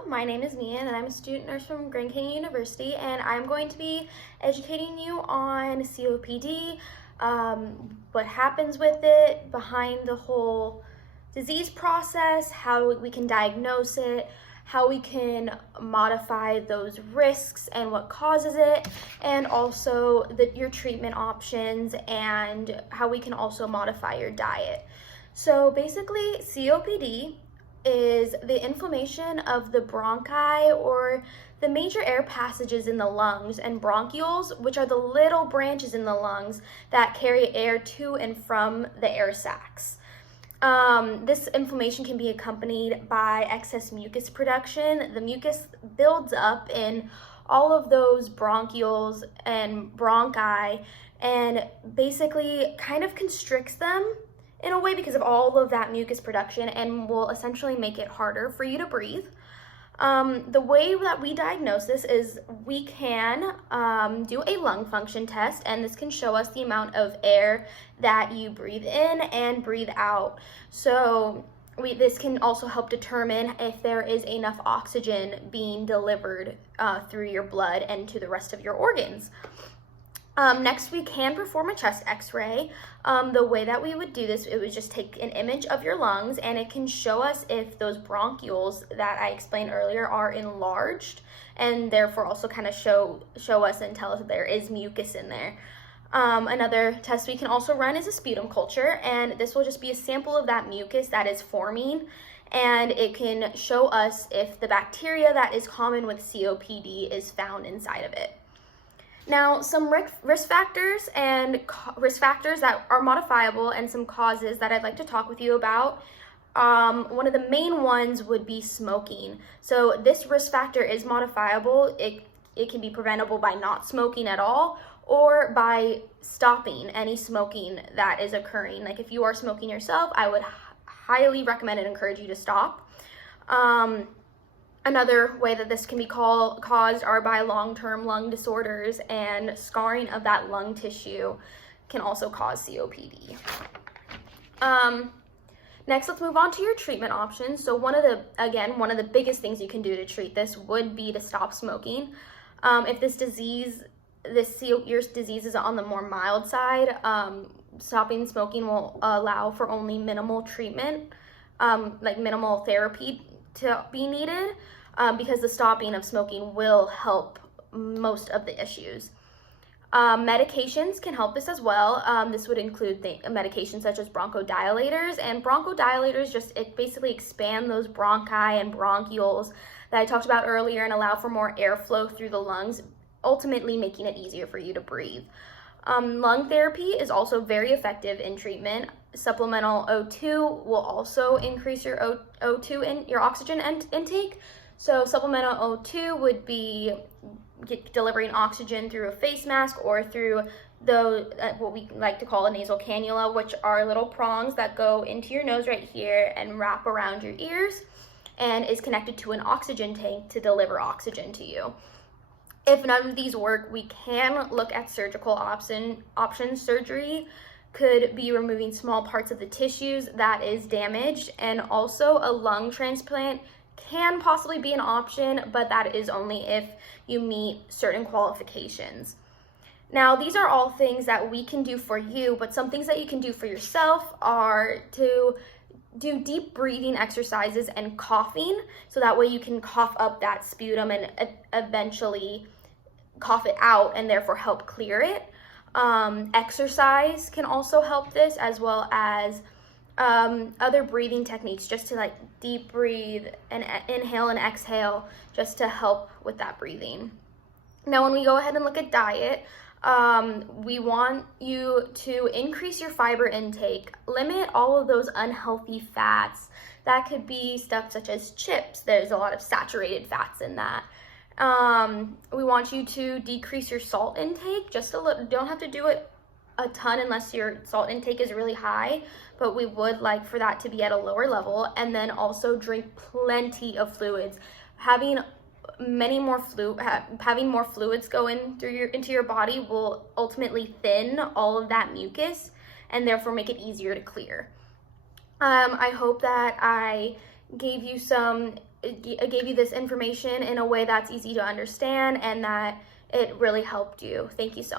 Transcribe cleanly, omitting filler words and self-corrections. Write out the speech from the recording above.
Hello, my name is Mia and I'm a student nurse from Grand Canyon University, and I'm going to be educating you on COPD, what happens with it, behind the whole disease process, how we can diagnose it, how we can modify those risks and what causes it, and also your treatment options and how we can also modify your diet. So basically, COPD is the inflammation of the bronchi, or the major air passages in the lungs, and bronchioles, which are the little branches in the lungs that carry air to and from the air sacs. This inflammation can be accompanied by excess mucus production. The mucus builds up in all of those bronchioles and bronchi and basically kind of constricts them in a way because of all of that mucus production, and will essentially make it harder for you to breathe. The way that we diagnose this is we can do a lung function test, and this can show us the amount of air that you breathe in and breathe out. So this can also help determine if there is enough oxygen being delivered through your blood and to the rest of your organs. Next, we can perform a chest x-ray. The way that we would do this, it would just take an image of your lungs, and it can show us if those bronchioles that I explained earlier are enlarged, and therefore also kind of show us and tell us that there is mucus in there. Another test we can also run is a sputum culture, and this will just be a sample of that mucus that is forming, and it can show us if the bacteria that is common with COPD is found inside of it. Now, some risk factors that are modifiable, and some causes that I'd like to talk with you about. One of the main ones would be smoking. So this risk factor is modifiable. It can be preventable by not smoking at all, or by stopping any smoking that is occurring. Like if you are smoking yourself, I would highly recommend and encourage you to stop. Another way that this can be caused are by long-term lung disorders, and scarring of that lung tissue can also cause COPD. Next, let's move on to your treatment options. So one of the biggest things you can do to treat this would be to stop smoking. If your disease is on the more mild side, stopping smoking will allow for only minimal treatment, like minimal therapy to be needed, because the stopping of smoking will help most of the issues. Medications can help this as well. This would include medications such as bronchodilators, and bronchodilators it basically expand those bronchi and bronchioles that I talked about earlier and allow for more airflow through the lungs, ultimately making it easier for you to breathe. Lung therapy is also very effective in treatment. Supplemental O2 will also increase your O2 in your oxygen intake. So supplemental O2 would be delivering oxygen through a face mask, or through what we like to call a nasal cannula, which are little prongs that go into your nose right here and wrap around your ears, and is connected to an oxygen tank to deliver oxygen to you. If none of these work, we can look at surgical options. Surgery could be removing small parts of the tissues that is damaged, and also a lung transplant can possibly be an option, but that is only if you meet certain qualifications. Now, these are all things that we can do for you, but some things that you can do for yourself are to do deep breathing exercises and coughing, so that way you can cough up that sputum and eventually cough it out and therefore help clear it. Exercise can also help this, as well as other breathing techniques, just to deep breathe and inhale and exhale, just to help with that breathing. Now, when we go ahead and look at diet, we want you to increase your fiber intake, limit all of those unhealthy fats. That could be stuff such as chips. There's a lot of saturated fats in that. We want you to decrease your salt intake just a little. Don't have to do it a ton unless your salt intake is really high, but we would like for that to be at a lower level. And then also drink plenty of fluids. Having more fluids go into your body will ultimately thin all of that mucus and therefore make it easier to clear. I hope that I gave you some gave you this information in a way that's easy to understand and that it really helped you. Thank you so much.